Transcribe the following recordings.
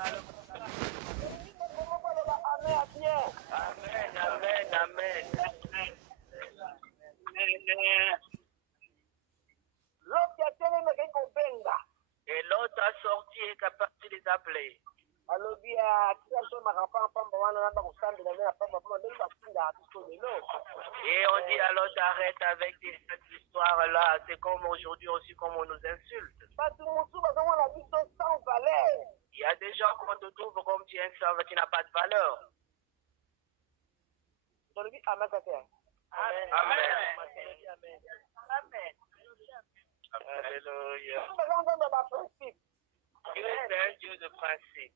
Amen, amen, amen. Et l'autre a sorti et capable de les appeler. Et on dit alors arrête avec cette histoire-là. C'est comme aujourd'hui aussi, comme on nous insulte. Il y a des gens qu'on te trouve comme tu es un serveur qui n'a pas de valeur. Amen. Amen. Alléluia. Dieu est un Dieu de principe.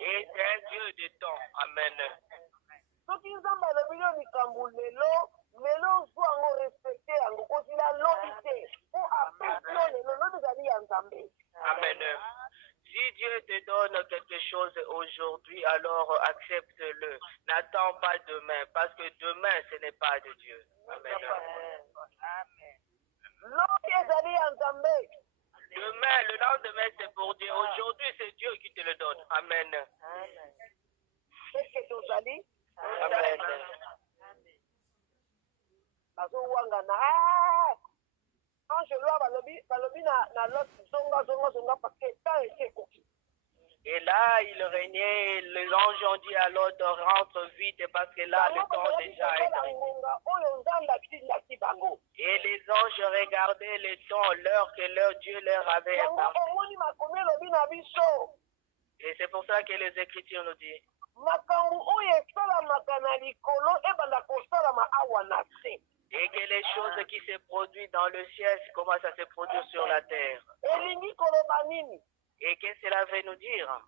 Et c'est un Dieu de temps. Amen. Amen. Si Dieu te donne quelque chose aujourd'hui, alors accepte-le. N'attends pas demain, parce que demain, ce n'est pas de Dieu. Amen. Demain, le lendemain, c'est pour Dieu. Aujourd'hui, c'est Dieu qui te le donne. Amen. Amen. Et là, il régnait, les anges ont dit à l'autre, rentre vite parce que là, le temps déjà est arrivé. Et les anges regardaient le temps, l'heure que leur Dieu leur avait imparti. Et c'est pour ça que les Écritures nous disent. Et que les choses qui se produisent dans le ciel commencent à se produire sur la terre. Et qu'est-ce que cela veut nous dire?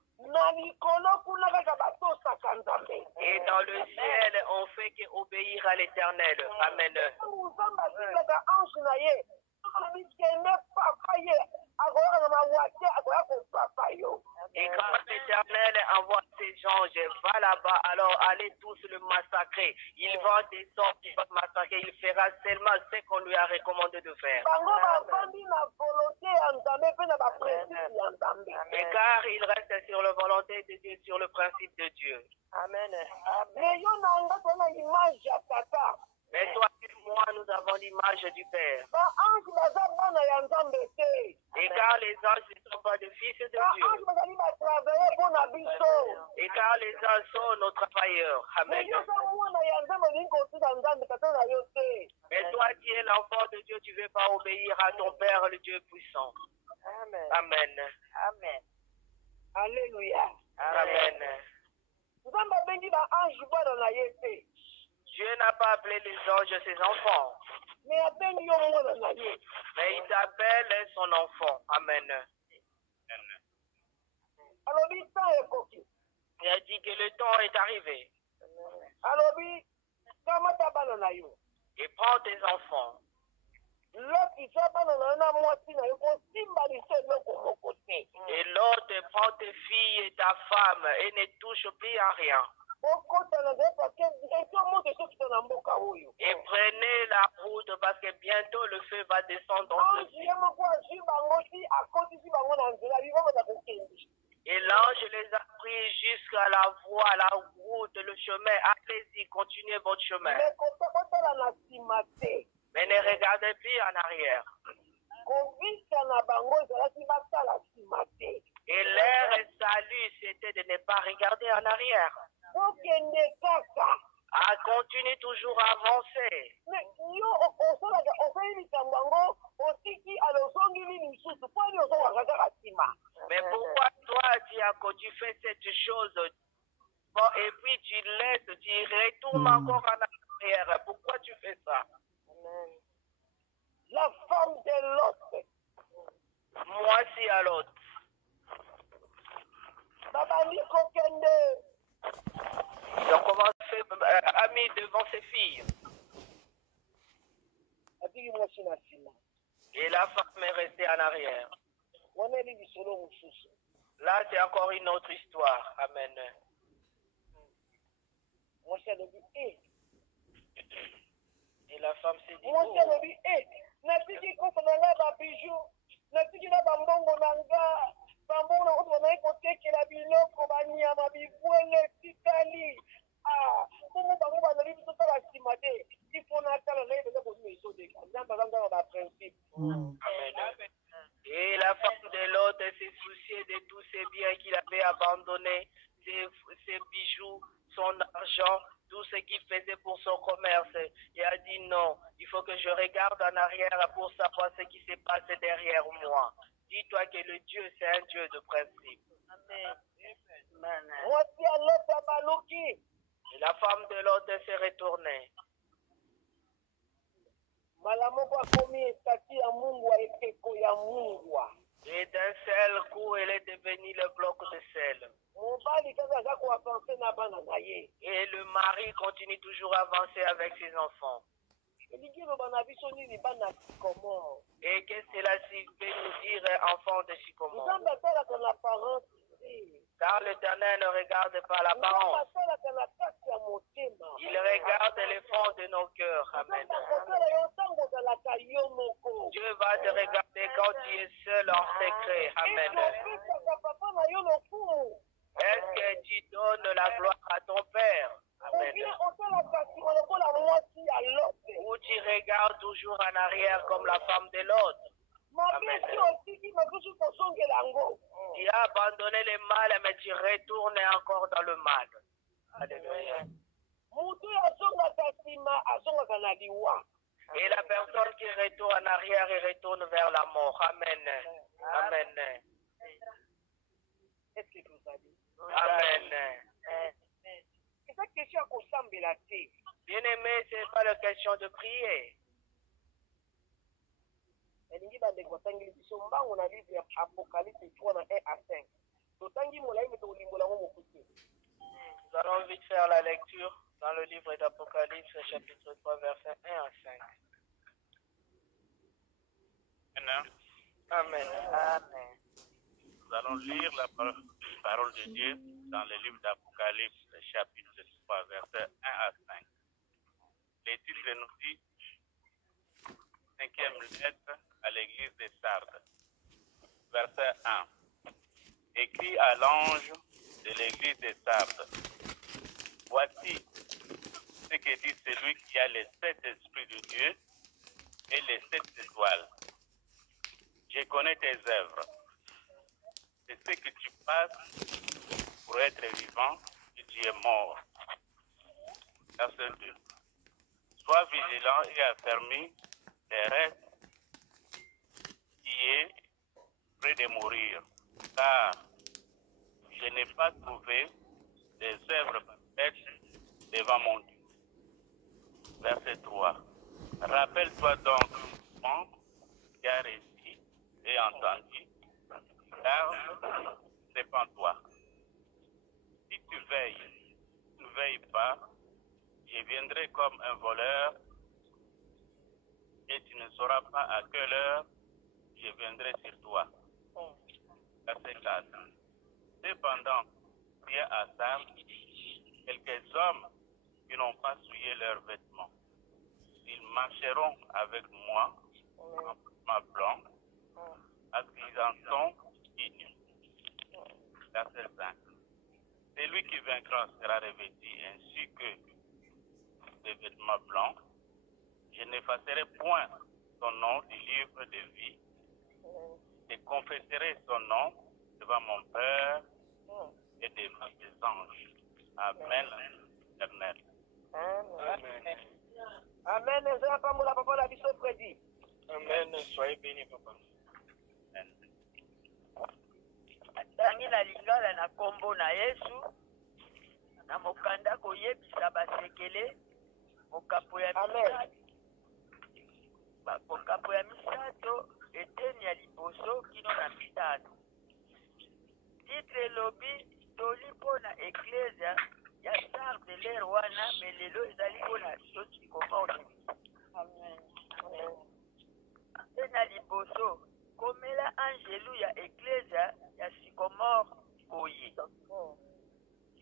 Et dans le ciel, on fait qu'obéir à l'Éternel. Amen. Et quand l'Éternel envoie ses anges, va là-bas, alors allez tous le massacrer. Il va descendre, il va massacrer, il fera seulement ce qu'on lui a recommandé de faire. Et car il reste sur la volonté de Dieu, sur le principe de Dieu. Amen. Mais toi et moi, nous avons l'image du Père. Et car les anges ne sont pas des fils de Dieu. Et car les anges sont nos travailleurs. Amen. Mais toi qui es l'enfant de Dieu, tu ne veux pas obéir à ton Père, le Dieu puissant. Amen. Amen. Amen. Alléluia. Amen. Dieu n'a pas appelé les anges ses enfants. Mais il t'appelle son enfant. Amen. Il a dit que le temps est arrivé. Et prends tes enfants. Et l'autre prend tes filles et ta femme et ne touche plus à rien. Et prenez la route parce que bientôt le feu va descendre dans ce pays. Et l'ange les a pris jusqu'à la voie, la route, le chemin. Allez-y, continuez votre chemin. Mais ne regardez plus en arrière. Et leur salut, c'était de ne pas regarder en arrière. À continuer toujours à avancer. Mais pourquoi toi, tu fais cette chose bon, et puis tu laisses, tu retournes encore en arrière? Pourquoi tu fais ça? La femme de l'autre. Moi, si à l'autre. Donc, comment fait ami devant ses filles? Et la femme est restée en arrière. Là, c'est encore une autre histoire. Amen. Et la femme s'est dit, l'autre s'est soucié de tous ses biens qu'il avait abandonnés, ses bijoux, son argent, tout ce qu'il faisait pour son commerce. Il a dit non, il faut que je regarde en arrière pour savoir ce qui s'est passé derrière moi. Dis-toi que le Dieu, c'est un Dieu de principe. Amen. Et la femme de l'autre s'est retournée. Et d'un seul coup, elle est devenue le bloc de sel. Et le mari continue toujours à avancer avec ses enfants. Et que cela veut nous dire, enfant de Sycomore? Car l'Éternel ne regarde pas l'apparence. Il regarde les fonds de nos cœurs. Amen. Dieu va te regarder quand tu es seul en secret. Amen. Est-ce que tu donnes la gloire à ton Père? Amen. Ou tu regardes toujours en arrière comme la femme de l'autre? Amen. Tu as abandonné le mal, mais tu retournes encore dans le mal. Alléluia. Et la personne qui retourne en arrière, il retourne vers la mort. Amen. Amen. Amen. Bien aimé, ce n'est pas la question de prier. Nous allons vite faire la lecture dans le livre d'Apocalypse, chapitre 3, versets 1 à 5. Amen. Amen. Nous allons lire la parole de Dieu dans le livre d'Apocalypse, chapitre 3, versets 1 à 5. Les titres nous dit 5e lettre à l'église de Sardes. Verset 1. Écrit à l'ange de l'église de Sardes. Voici ce que dit celui qui a les 7 esprits de Dieu et les 7 étoiles. Je connais tes œuvres. C'est ce que tu passes pour être vivant et tu es mort. Verset 2. Sois vigilant et affermi les restes qui est près de mourir, car je n'ai pas trouvé des œuvres parfaites devant mon Dieu. Verset 3. Rappelle-toi donc du monde qui a réussi et entendu, car répands-toi. Si tu veilles, ne veilles pas, je viendrai comme un voleur et tu ne sauras pas à quelle heure je viendrai sur toi. Verset 4. Cependant, il y a à Sardes quelques hommes qui n'ont pas souillé leurs vêtements. Ils marcheront avec moi en ma blanc, accidentant dignes. Verset 5. Celui qui vaincra sera revêtu ainsi que des vêtements blancs. Je n'effacerai point son nom du livre de vie. Je confesserai son nom devant mon Père et devant ses anges. Amen. Éternel. Amen. Amen. Amen. Soyez bénis, papa. Amen. Tangi na lingala na kombo na Yesu na mokanda koyebisa basekele mokapo ya misato. Mokapo ya misato eteni ya liboso kino na mitano. Titre lobi toli mpona eklesia ya Sarde lere wana melelo ezali mpona soki komona. Amen. Tena liboso komela angelu ya eklesia ya Sycomore boye.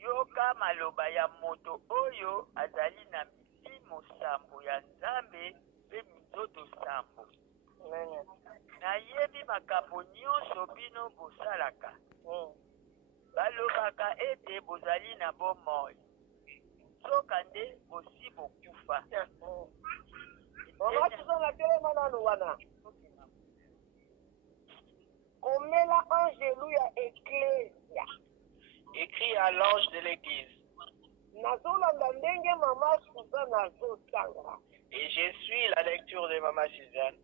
Yoka maloba ya moto oyo azali na milimo sambo ya Nzambe pe minzoto sambo. Nayebi makambo nyonso bino bosalaka. Balobaka ete bozali na bomoi. Soka nde bosi bokufa. komela angelu ya eklesia. Écrit à l'ange de l'église. Nazolanda ndenge mama Suzanne azotanga. Et je suis la lecture de Maman Suzanne.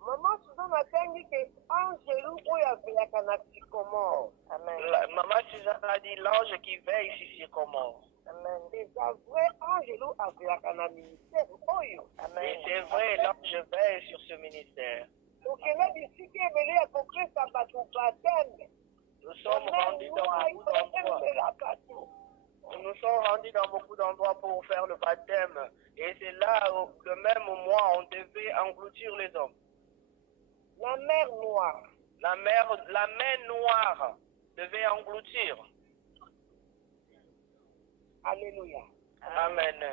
Mama Suzanne atangi ke angelu oyo aveyaka na sycomore. Amen. Maman Suzanne a dit l'ange qui veille sur sycomore. Amen. Eza vrai angelu aveyaka na ministère oyo. Amen. Et c'est vrai, l'ange veille sur ce ministère. Okenda bisika ebele ya kopesa bato bateme. Nous sommes rendus dans beaucoup d'endroits. Nous sommes rendus dans beaucoup d'endroits pour faire le baptême. Et c'est là où, le même mois, on devait engloutir les hommes. La mer noire. La mer noire devait engloutir. Alléluia. Amen.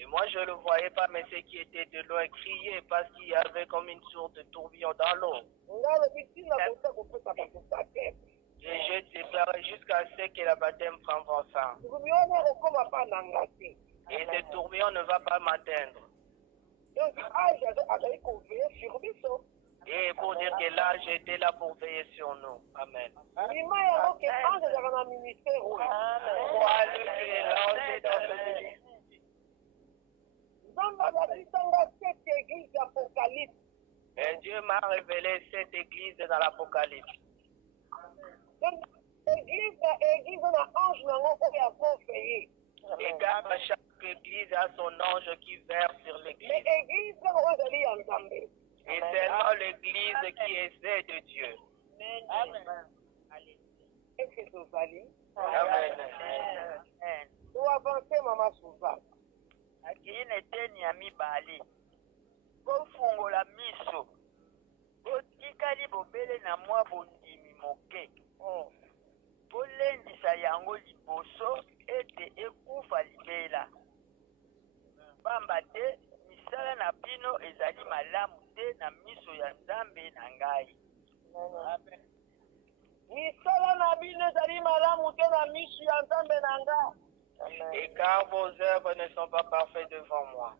Et moi je le voyais pas, mais ceux qui étaient de loin criaient parce qu'il y avait comme une sorte de tourbillon dans l'eau. Et je déclarais jusqu'à ce que le baptême prendra fin. Et ce tourbillon ne va pas m'atteindre. Et pour dire que là, j'étais là pour veiller sur nous. Amen. Amen. Et Dieu m'a révélé cette église dans l'Apocalypse. Et car chaque église a son ange qui verse sur l'église. Et seulement l'église qui essaie de Dieu. Amen. Amen. Pour avancer, maman Suzanne. Akini eteni ya mibale kofungola miso botikali bobele na mwa bondimi moke bolendisa yango liboso ete ekufa libela pamba te misala na bino ezali malamu te na miso ya Nzambe na ngai. Misala na bino ezali malamu te na miso ya Nzambe na ngai. Et car vos œuvres ne sont pas parfaites devant moi.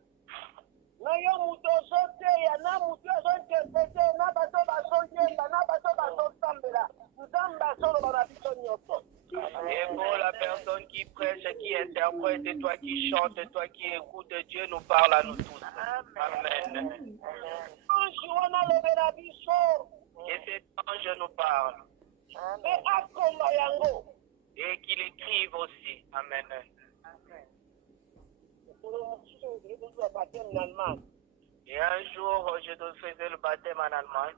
Et pour la personne qui prêche, qui interprète, et toi qui chantes, et toi qui écoutes, Dieu nous parle à nous tous. Amen. Que cet ange nous parle. Et qu'il écrive aussi. Amen. Et un jour, je faisais le baptême en Allemagne.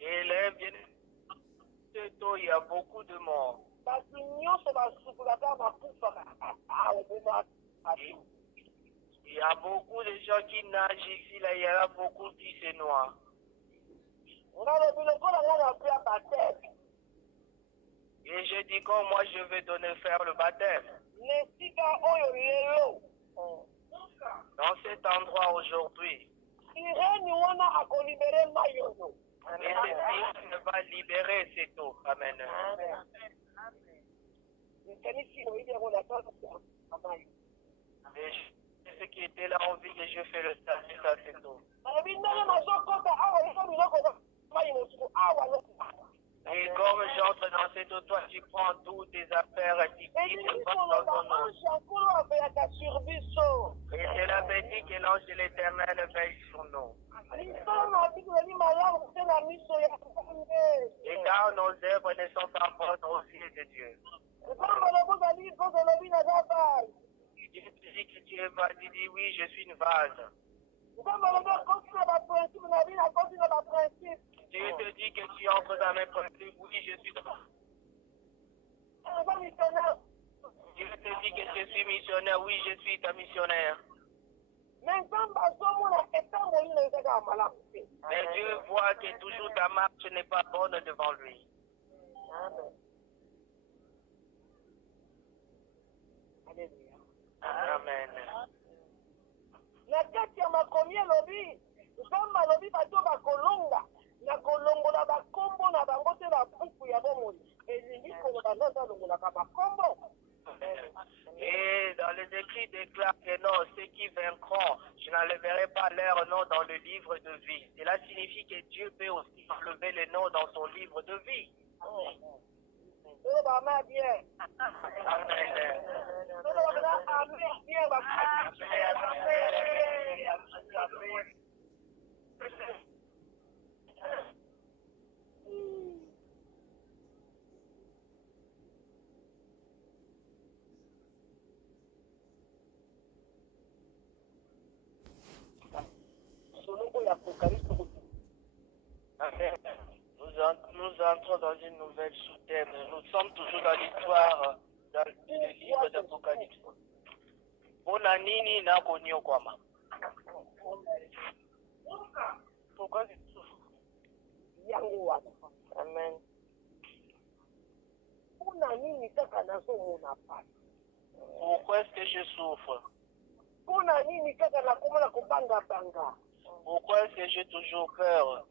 Et là, bien il y a beaucoup de morts. Il y a beaucoup de gens qui nagent ici, là, il y a beaucoup qui se noient. Et je dis que moi je vais donner faire le baptême. Dans cet endroit aujourd'hui. Et cette ne va libérer cette eau. Amen. Et ceux qui étaient là ont vu que je fais le salut à cette eau. Et comme j'entre dans cette eau, toi tu prends toutes tes affaires, tu quittes dans ton nom. Et c'est la béni que l'ange de l'Éternel veille sur nous. Et car nos œuvres ne sont pas bonnes aux yeux de Dieu. Dieu te dit que tu es vase, tu dis oui, je suis une vase. Dieu te dit que tu entres dans mes principes, oui, je suis Dieu te dit que je suis missionnaire, oui, je suis ta missionnaire. Mais Dieu voit que toujours ta marche n'est pas bonne devant lui. Amen. Et dans les écrits déclarent que non, ceux qui vaincront, je n'enlèverai pas leur nom dans le livre de vie. Cela signifie que Dieu peut aussi enlever les noms dans son livre de vie. Nous entrons dans une nouvelle sous-thème. Nous sommes toujours dans l'histoire du livre d'Apocalypse. Bona nini na konyo kwama? Pourquoi tu souffres? Amen. Pourquoi est-ce que je souffre? Pourquoi est-ce que j'ai toujours peur?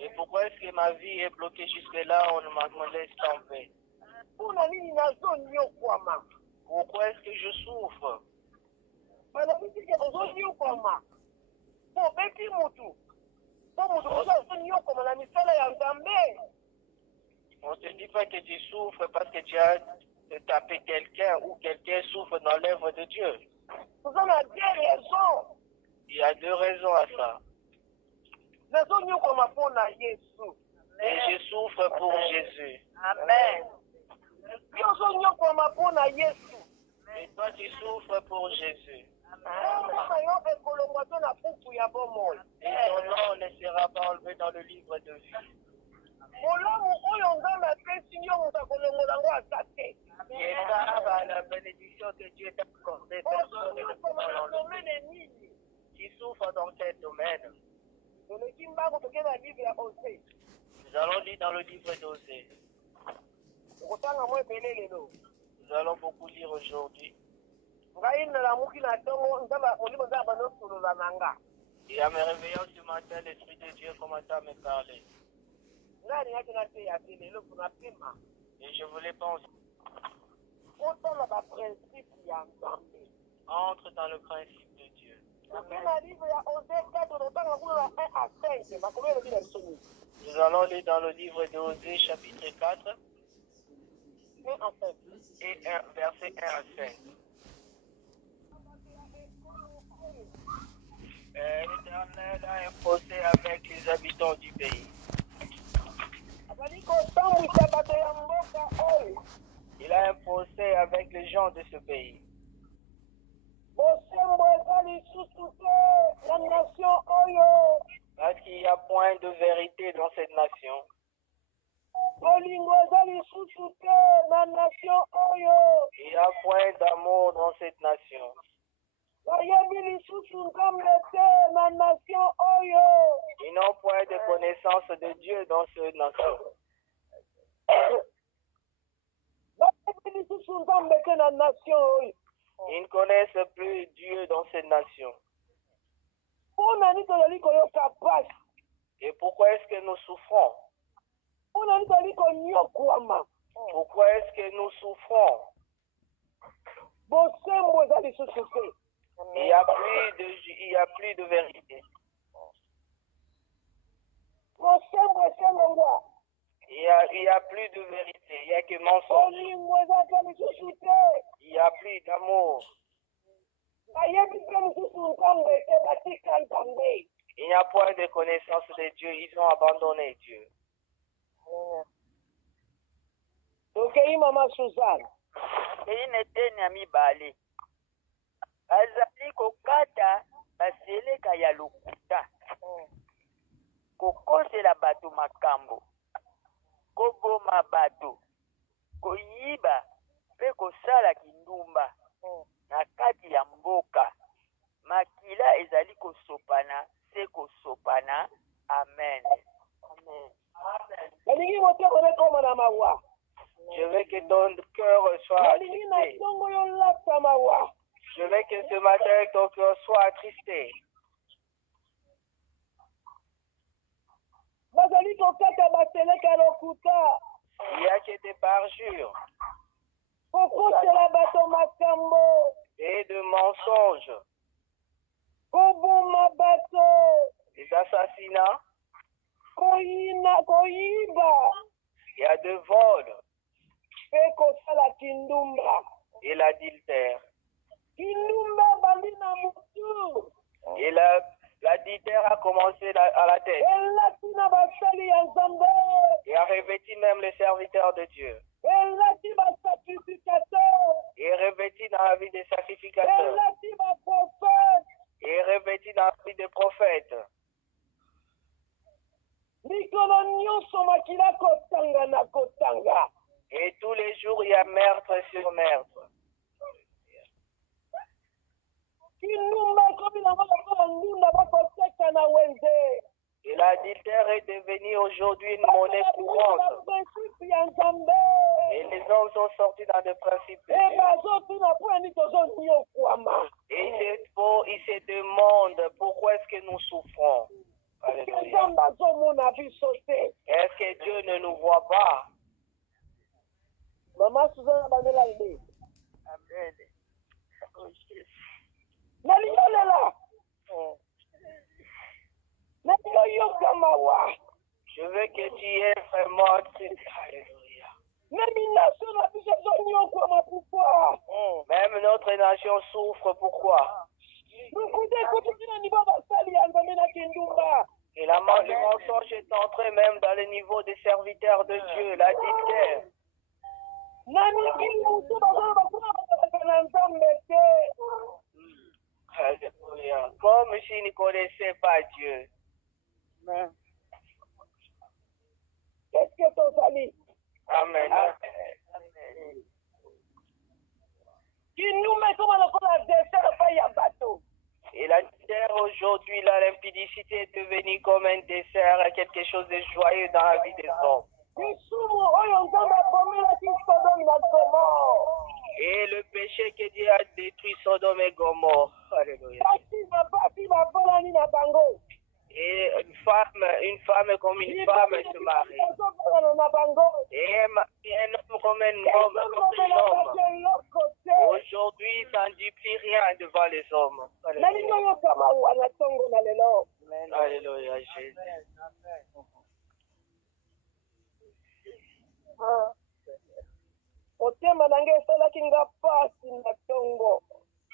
Et pourquoi est-ce que ma vie est bloquée jusque-là, on ne me laisse pas en paix? Pourquoi est-ce que je souffre? On ne te dit pas que tu souffres parce que tu as tapé quelqu'un ou quelqu'un souffre dans l'œuvre de Dieu. Il y a deux raisons à ça. Et je souffre pour Jésus. Amen. Et toi, tu souffres pour Jésus. Et ton nom ne sera pas enlevé dans le livre de vie. Et ça, la bénédiction que Dieu t'a accordée, personne ne pourra l'enlever. Tu souffres dans quel domaine? Nous allons lire dans le livre d'Osée. Nous allons beaucoup lire aujourd'hui. Et en me réveillant ce matin, l'Esprit de Dieu commence à me parler. Et je voulais penser. Entre dans le principe de Dieu. Nous allons lire dans le livre d'Osée, chapitre 4, et verset 1 à 5. L'Éternel a un procès avec les habitants du pays. Il a un procès avec les gens de ce pays. Parce qu'il n'y a point de vérité dans cette nation. Il n'y a point d'amour dans cette nation. Ils n'ont point de connaissance de Dieu dans cette nation. Ils ne connaissent plus Dieu dans cette nation. Et pourquoi est-ce que nous souffrons? Pourquoi est-ce que nous souffrons? Il n'y a plus de vérité. Il n'y a plus de vérité. Il n'y a que mensonge. Il n'y a plus d'amour. Il n'y a point de connaissance de Dieu. Ils ont abandonné Dieu. Azali kokata baseleka ya lokuta kokosela bato makambo koboma bato koyiba mpe kosala kindumba na kati ya mboka makila ezali kosopana se kosopana. Amen. Je veux que ton cœur soit attristé. Je veux que ce matin ton cœur soit attristé. Il y a que des parjures et de mensonges, des assassinats, il y a de vols et l'adultère. Et l'adultère a commencé à la tête et a revêti même les serviteurs de Dieu. Et revêti dans la vie des sacrificateurs. Et revêti dans la vie des prophètes. Et tous les jours, il y a meurtre sur meurtre. Et l'adultère est devenu aujourd'hui une monnaie courante. Et les hommes sont sortis dans des principes de Dieu. Et ils se demandent pourquoi est-ce que nous souffrons. Alléluia. Est-ce que Dieu ne nous voit pas? Maman Suzanne Bandela Lé. Amen. Je veux que tu aies vraiment... Alléluia. Même notre nation souffre. Pourquoi? Et le mensonge est entré même dans le niveau des serviteurs de Dieu, la dictaire. Alléluia. Comme s'ils ne connaissaient pas Dieu. Qu'est-ce que ton salut? Amen. Qui nous met comme la dessert pas y a bateau. Et la terre aujourd'hui, la limpidicité est devenue comme un dessert, quelque chose de joyeux dans la vie des hommes. Et le péché que Dieu a détruit Sodome et Gomorrhe. Alléluia. Et une femme comme une femme se marie. Et un homme comme un homme. Aujourd'hui, ça ne dit plus rien devant les hommes. Alléluia. Alléluia, Jésus.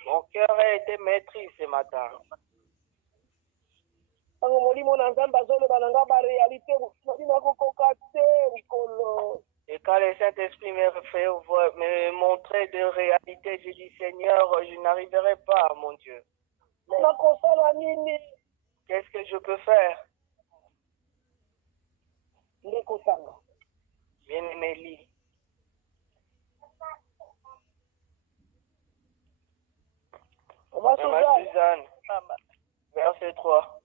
Mon cœur a été maîtris ce matin. Et quand le Saint-Esprit me montrait de réalité, j'ai dit, Seigneur, je n'arriverai pas, mon Dieu. Qu'est-ce que je peux faire? Bien-aimé, lis. Suzanne, verset 3.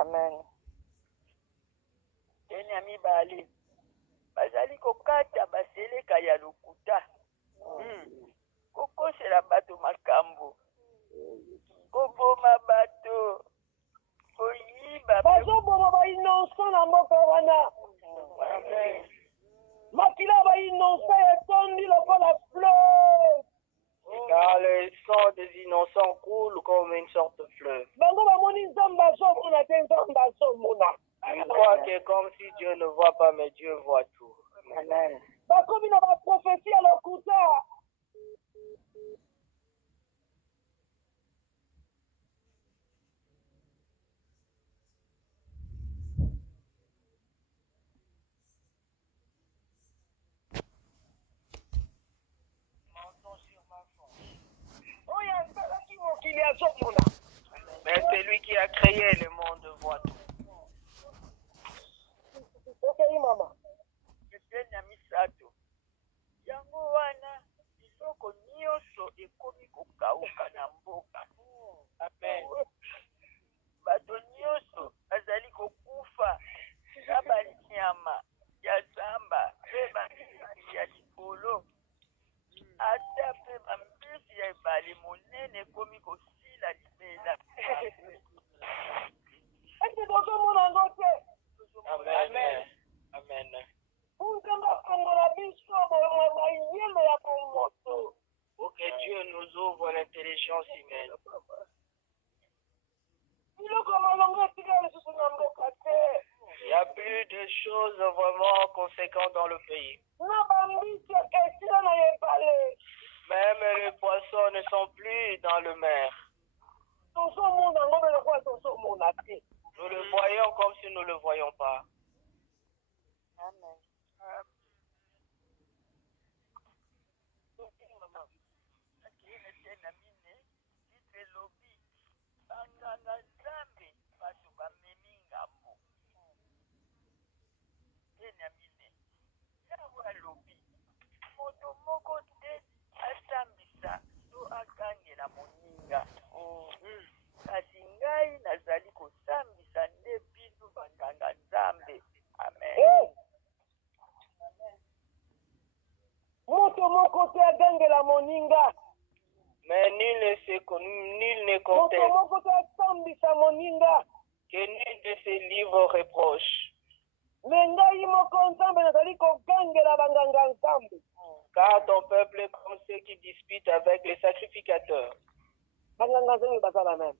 Amen. Enyami bali bazali kokata baseleka ya lokuta kokosela bato makambo koboma bato koyiba bazoboma bainonso na mboka wana makila bainonso etondi lokola fleuve. Car le sang des innocents coule comme une sorte de fleuve. Je crois que comme si Dieu ne voit pas, mais Dieu voit tout. Amen. Mais celui qui a créé le monde voit tout. Mama. yango wana biloko nyonso ekomi kokauka na mboka. Amen. Bato nyonso bazali kokufa na baliki ya l'intelligence humaine. Il n'y a plus de choses vraiment conséquentes dans le pays. Même les poissons ne sont plus dans le mer. Nous le voyons comme si nous ne le voyons pas. Amen. Kasi ngai nazali kosambisa nde bino banganga nzambe. Amen. Moto moko te agangela moninga. Mais nul ne comptait Moto moko te asambisa moninga. que nul de ces livres reproche. Me ngai moko nzambe nazali kogangela banganga nzambe. Car ton peuple est comme ceux qui disputent avec les sacrificateurs. Banganga nzambe basala même.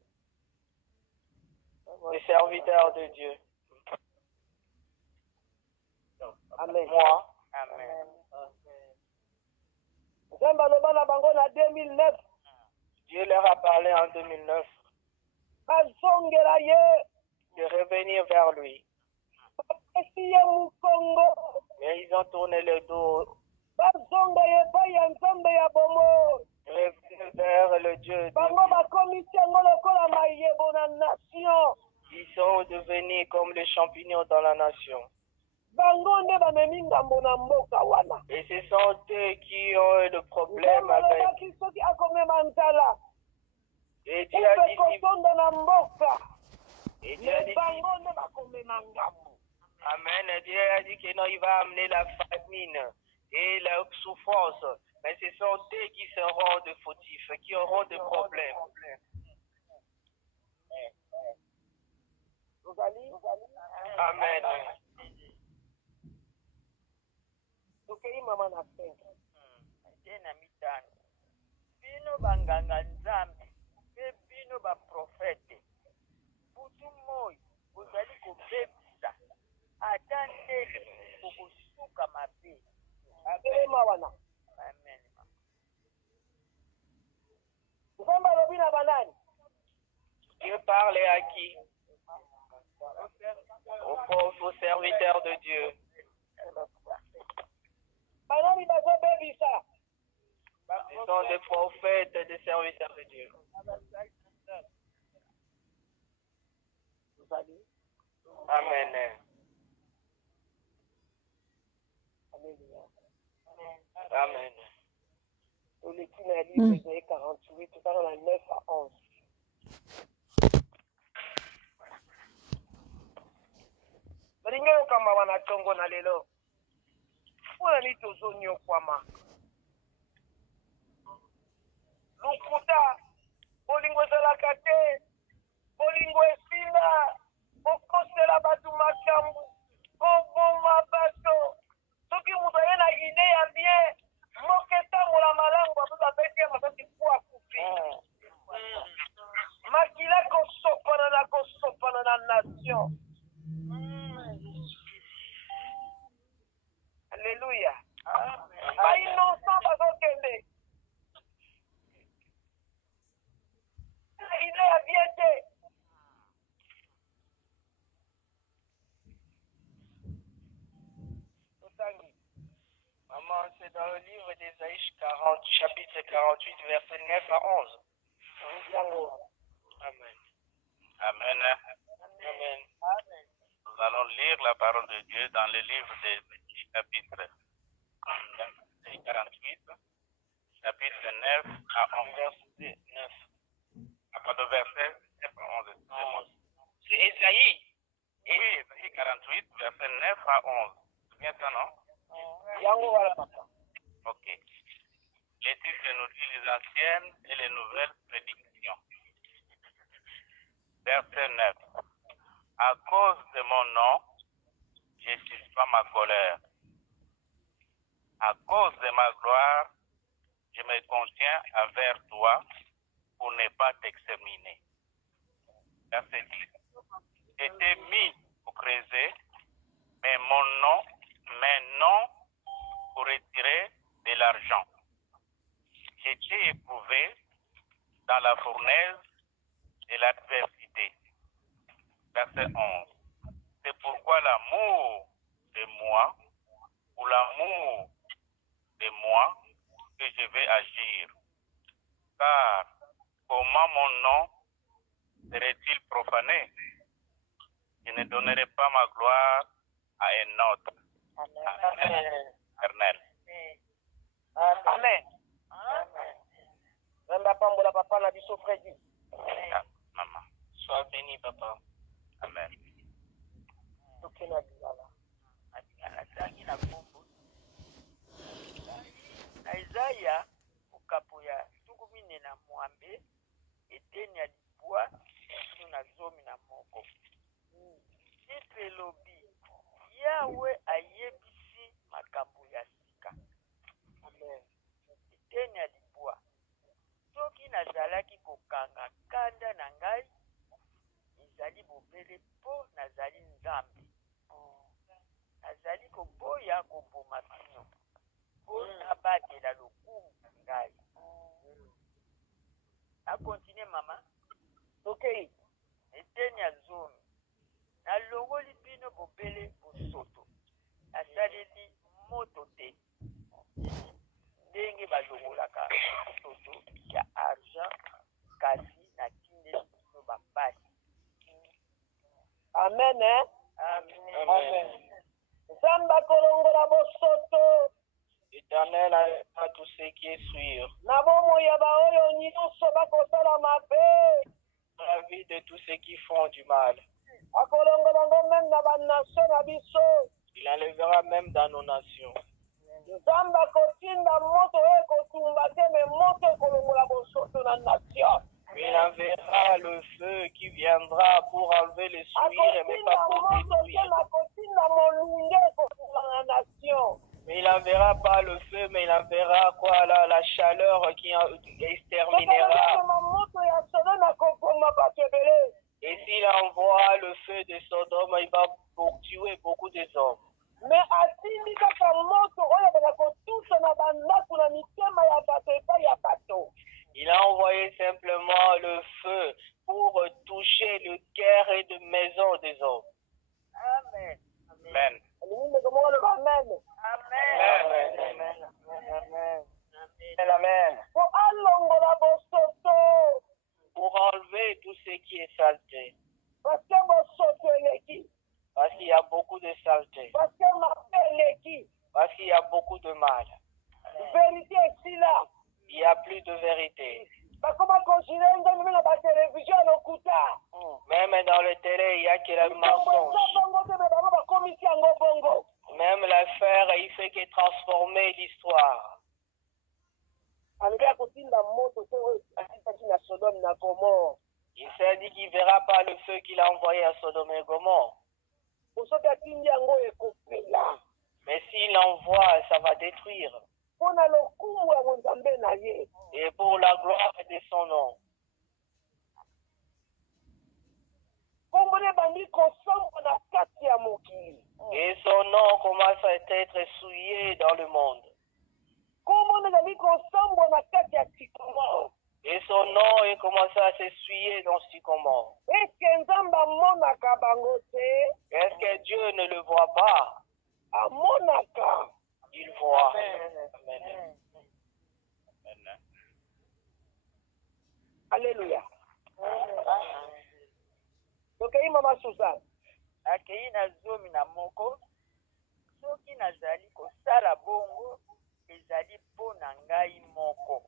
Les serviteurs de Dieu. Amen. Moi, Amen. Nzambe aloba na bango na 2009. Dieu leur a parlé en 2009 Bazongela ye. de revenir vers lui. Esi ye mukongo. Mais ils ont tourné le dos, Bazonga ye epai ya nzambe ya bomo. revenus vers le Dieu. Bango bakomisi yango lokola mayebo na nation. Ils sont devenus comme les champignons dans la nation. Bango nde bamemi ngambo na mboka wana. Et ce sont eux qui ont eu le problème Nzambe avec. alobaki soki akomema nzala. Et Dieu a dit, Kotonda na mboka. et Dieu a dit, Bango nde bakomema ngambo. Amen. Et Dieu a dit que non, il va amener la famine et la souffrance. Mais ce sont eux qui seront des fautifs, qui auront des problèmes. Amen. Tokei mama na 5. Tena mitano. Bino banganga nzambe mpe bino baprofete. Butu moi bozali kobebisa ata ndenge kokosuka mabe. Abelema wana. Amen. Nzambe alobi na banani. Dieu parle à qui? Aux pauvres serviteurs de Dieu. Banani bazobebisa. Ce sont des prophètes et des serviteurs de Dieu. Amen. Amen. Oleki na livre Isaïe 48, totala na 9 à 11. Balingi okamba wana tongo na lelo. Mpona nini tozonyokwama? Lokuta, bolingo ezalaka te, bolingo esinda, bokosela bato makambo, koboma bato. Soki moto aye na ide ya bien, moko etambola malamu, bato babeti ya masasi po akufi. Makila kosopana na nation. Alléluia. Innocent bazokende. Il est bien. Maman, c'est dans le livre d'Ésaïe 40, chapitre 48, verset 9 à 11. Amen. Amen. Amen. Nous allons lire la parole de Dieu dans le livre d'Ésaïe, chapitre 48, chapitre 9 à 11. Verset 9. À part de verset 9 à 11. Excusez-moi. C'est Ésaïe. Oui, Ésaïe 48, verset 9 à 11. C'est bien ça, non? Yango wala papa. Ok. Les titres nous dit les anciennes et les nouvelles prédictions. Verset 9. À cause de mon nom, je ne suis pas ma colère. À cause de ma gloire, je me contiens envers toi pas t'exterminer. Verset 10. J'étais mis pour creuser, mais non pour retirer de l'argent. J'étais éprouvé dans la fournaise de l'adversité. Verset 11. C'est pourquoi l'amour de moi, ou l'amour de moi, que je vais agir. Car comment mon nom serait-il profané? Je ne donnerai pas ma gloire à un autre. Amen. Éternel. Amen. Nanda pambola papa na biso Freddy. Maman. Sois béni, papa. Amen. Tokena bilala. Atangi na kombo. Na Isaya okapo ya tukumi na mwambe eteni ya libwa na zomi na moko. Titre lobi Yawe ayebisi makambo ya sika. Amen. Eteni ya libwa soki nazalaki kokanga kanda na ngai ezali bobele mpo nazali nzambe. Nazali koboya koboma bino mpo nabatela lokumu na ngai. Akontinue mama. Okay. Eteni ya zomi nalongoli bino bobele bosoto nasaleli moto te ndenge balongolaka bosoto ya argent kasi natindeli bino bapasi. Amen. Amen. Amen. Zamba kolongola bosoto. Éternel, à tous ceux qui est sûr, Na bomo ya baoyo nyonso bakosala mabe. dans la vie de tous ceux qui font du mal. Akolongola ngo même na banation na biso. Il enlèvera même dans nos nations. Zamba kotinda moto ekotumba te me moto ekolongola bosoto na nation. Il enverra le feu qui viendra pour enlever les souillures, mais pas pour détruire. Akotinda molunge ekotumba na nation. Mais il n'enverra pas le feu, mais il enverra quoi là, la chaleur qui exterminera. Et s'il envoie le feu de Sodome, il va pour tuer beaucoup des hommes. Mais atindi kaka moto oyo bana kotusa na bandako na mitema ya bato epai ya bato. Il a envoyé simplement le feu pour toucher le cœur et de maison des hommes. Amen. Amen. Amen. Amen. Amen. Pour enlever tout ce qui est saleté. Parce qu'il y a beaucoup de saleté. Parce qu'il y a beaucoup de mal. Vérité est là. Il n'y a plus de vérité. Même dans le télé, il n'y a que le mensonge. Même l'affaire, il fait que transformer l'histoire. Il s'est dit qu'il ne verra pas le feu qu'il a envoyé à Sodome et Gomorrhe. Mais s'il l'envoie, ça va détruire. Et pour la gloire de son nom. Et son nom commence à être souillé dans le monde. Et son nom est commencé à s'essuyer dans Sycomore. Est-ce que Dieu ne le voit pas? Il voit. Amen. Amen. Amen. Alléluia. Donc, Mama Suzanne. Akei na zomi na moko soki nazali kosala bongo ezali mpo na ngai moko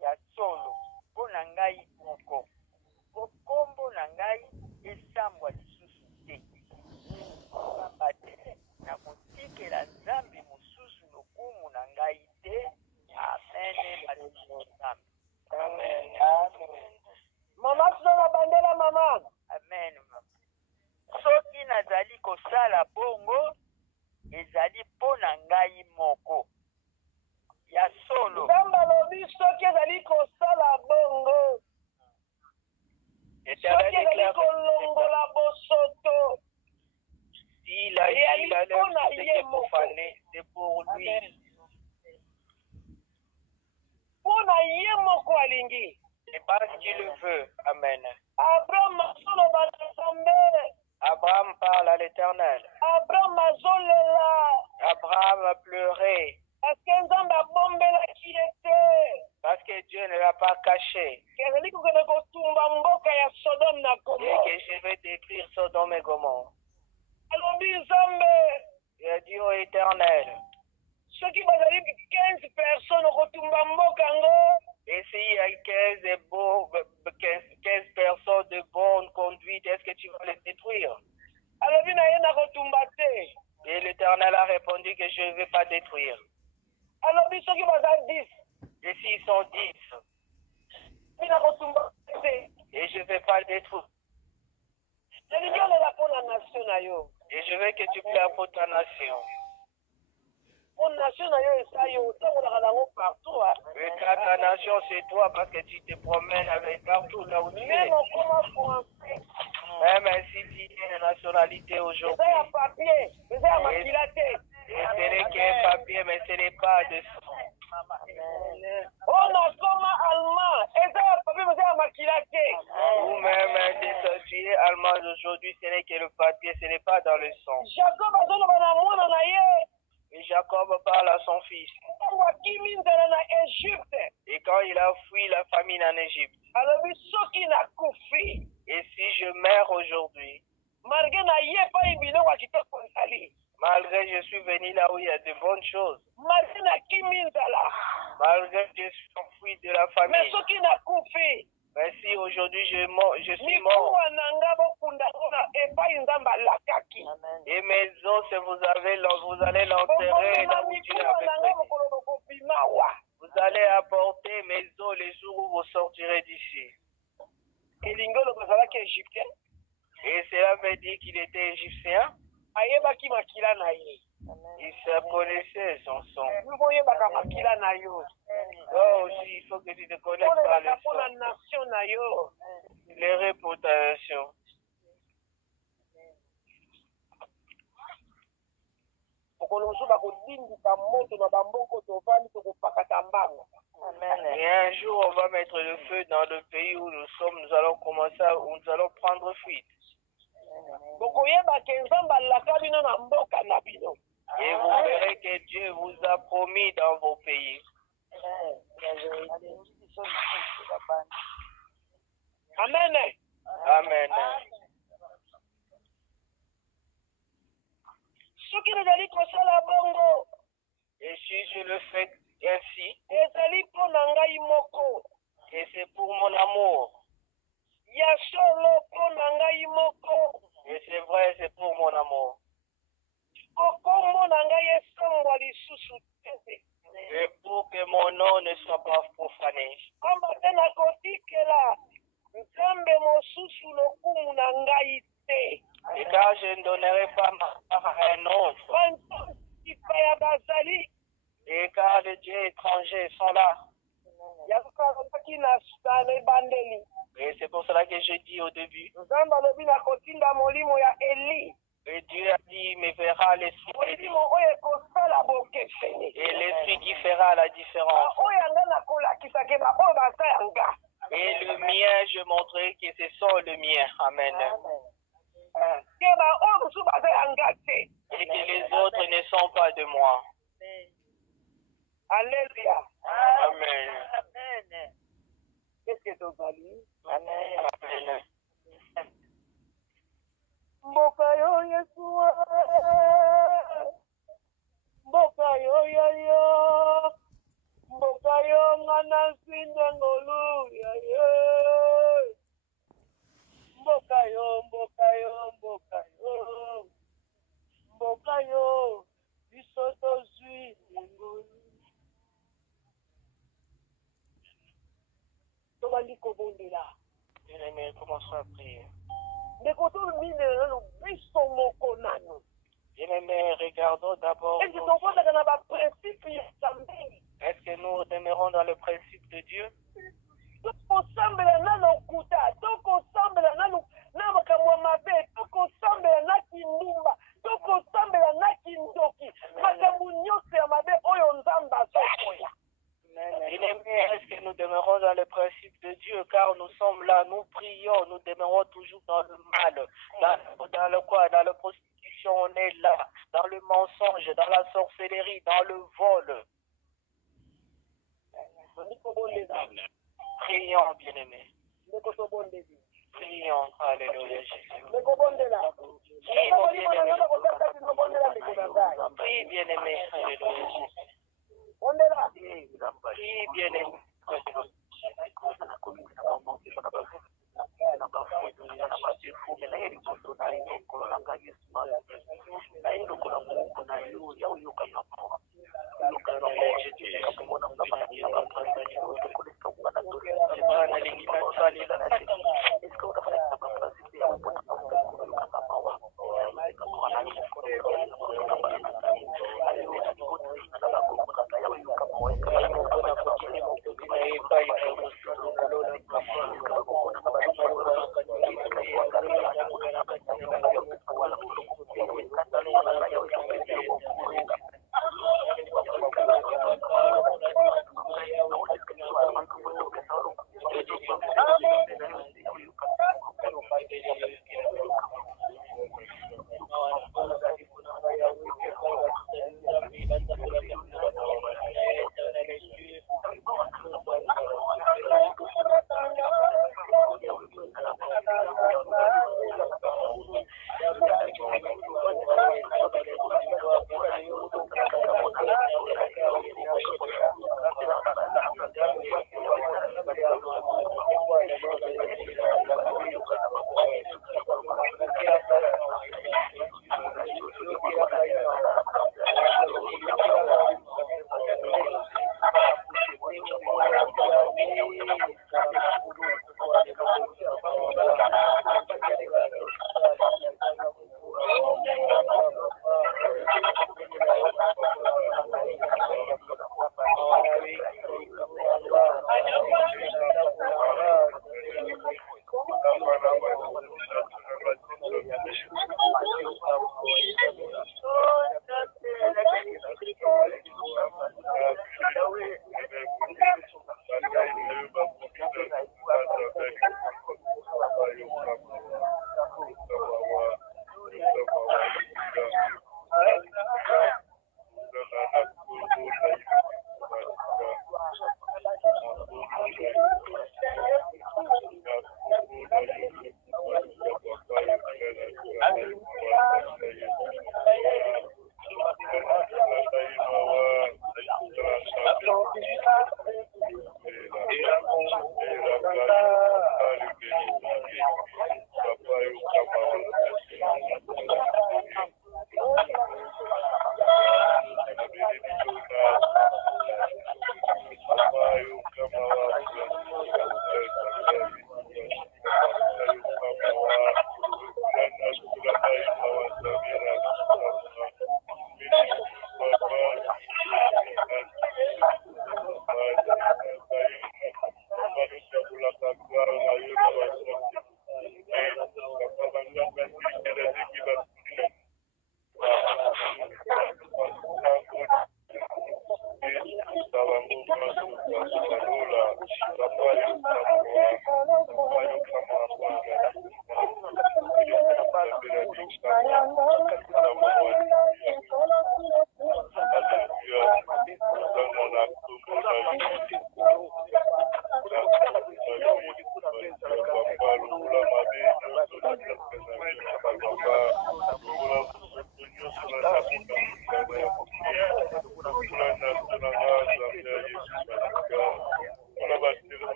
ya solo mpo na ngai moko po kombo na ngai esambwa lisusu te pamba te na kotikela nzambe mosusu lokumu na ngai te. Amen. Nzambe. Amen. Mama Suzanne bandela mama. Amen. Soki nazali kosala bongo ezali mpo na ngai moko ya alingi. C'est parce qu'il le veut. Amen. Abraham azoloba na Nzambe. Abraham parle à l'Éternel. Abraham azolela. Abraham a pleuré Parce que Nzambe abombelaki ye te. parce que Dieu ne l'a pas caché. Kezali kokende kotumba mboka ya Sodome na Et Gomorrhe. que je vais détruire Sodome et Gomorrhe. Alobi Nzambe. Il a dit au Éternel. Soki bazali 15 personnes kotumba mboka yango. Et s'il y a 15 personnes de bonne conduite, est-ce que tu vas les détruire? Alobi na ye na kotumba te. Et l'Éternel a répondu que je ne vais pas détruire. Alobi soki bazali 10. Et s'ils sont 10, Mina kotumba te. et je ne vais pas détruire. Elingi olela mpo na nation na yo. Et je veux que tu pleures pour ta nation. Mpo nation na yo esa yo otangolaka nango partout. Et car ta nation, c'est toi parce que tu te promènes avec partout là où tu es. Même okoma français. Même si tu es de nationalité aujourd'hui. Eza ya papier. Eza ya makila te. Et ce n'est qu'un papier, mais ce n'est pas de sang. Oh nakoma allemand. Eza ya papier. Eza ya makila te. Ou même tu es allemand aujourd'hui, ce n'est que le papier, ce n'est pas dans le sang. Jacob azoloba na mwana na ye. Et Jacob parle à son fils. Ntango akimi nzala na Egypte. Et quand il a fui la famine en Égypte, Alobi soki nakufi. et si je meurs aujourd'hui, Malgré na ye epai biloko ya kitoko ezali. malgré que je suis venu là où il y a de bonnes choses, Malgré nakimi nzala. malgré que je suis enfui de la Mais famille, soki nakufi. mais si aujourd'hui je suis mort, Mikuwa na nga bokunda na epai Nzambe alakaki. et mes os, vous allez l'enterrer là où Dieu a fait. Vous allez apporter mes os les jours où vous sortirez d'ici. elingi oloba azalaki égyptien. Et cela veut dire qu'il était égyptien. Ayebaki makila na ye. Il se connaissait son son. Oyebaka makila na yo. Toi aussi, il faut que tu te connaisses par le Olelaka mpo na son. nation na yo. Les réputations. mokolo mosusu bakodindika moto na bamboko tovandi tokopakata mbango. Et un jour, on va mettre le feu dans le pays où nous sommes. Nous allons commencer, où nous allons prendre fuite. bokoyeba ke Nzambe alaka bino na mboka na bino. Et vous verrez que Dieu vous a promis dans vos pays. Amen. Amen. soki nazali kosala bongo Et si je le fais ainsi, ezali mpo na ngai moko. et c'est pour mon amour, Ya solo mpo na ngai moko. et c'est vrai, c'est pour mon amour, Kombo na ngai esambwa lisusu te. et pour que mon nom ne soit pas profané. Pamba te nakotikela Nzambe mosusu lokumu na ngai te. Et car je ne donnerai pas ma part à un autre, bansipa ya bazali et car les dieux étrangers sont là. yakokalaki na ebandeli. Et c'est pour cela que je dis au début, Nzambe alobi nakotinda molimo ya Eli. et Dieu a dit, il me verra l'esprit de Dieu, molimo oyo ekosala bokeseni. et l'esprit qui fera la différence. Oyo yanga nakolakisake baoyo baza yanga. Et le mien, je montrerai que ce sont le mien. Amen. Ke baoyo mosusu baza yanga te. Et que les autres ne sont pas de moi. Alléluia. Amen. Qu'est-ce que tozali? Amen. Mboka yo Yeshua. Mboka yo yo. Mboka yo ngana sinde ngolu ya ye. Mboka yo, mboka yo, mboka yo. Mboka yo, biso tozwi ngolu. Tobandi kobondela. Bien-aimés, commençons à prier. Ndeko tolobinela no biso moko nano. Bien-aimés, regardons d'abord. Esi tofandaka na baprincipe ya Nzambe. Est-ce que nous demeurons dans le principe de Dieu? Tokosambela nano okuta, tokosambela nano na makambo ya mabe, tokosambela na kindumba, tokosambela na kindoki, makambo nyonso ya mabe oyo Nzambe azokoya. Bien-aimés, est-ce que nous demeurons dans le principe de Dieu, car nous sommes là, nous prions, nous demeurons toujours dans le mal, dans le quoi, dans la prostitution, on est là, dans le mensonge, dans la sorcellerie, dans le vol. Prions, bien-aimés. Prions, alléluia, Jésus. Prie, bien-aimé, alléluia, Jésus. Prie, bien-aimé.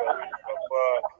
Papa